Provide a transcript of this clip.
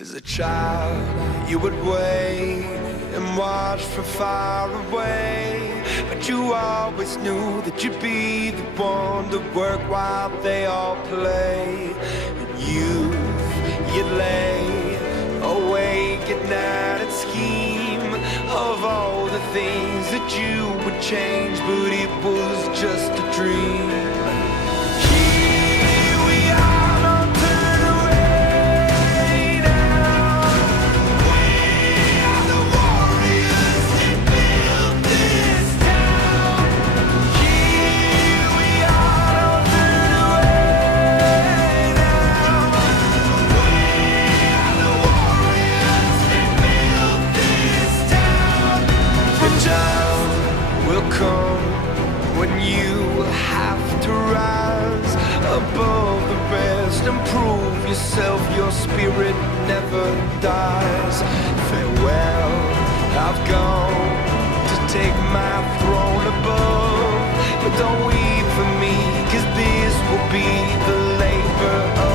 As a child, you would wait and watch from far away, but you always knew that you'd be the one to work while they all play. In youth, you'd lay awake at night and scheme of all the things that you would change, but it was just a dream. When you have to rise above the rest and prove yourself, your spirit never dies. Farewell, I've gone to take my throne above, but don't weep for me, 'cause this will be the labor of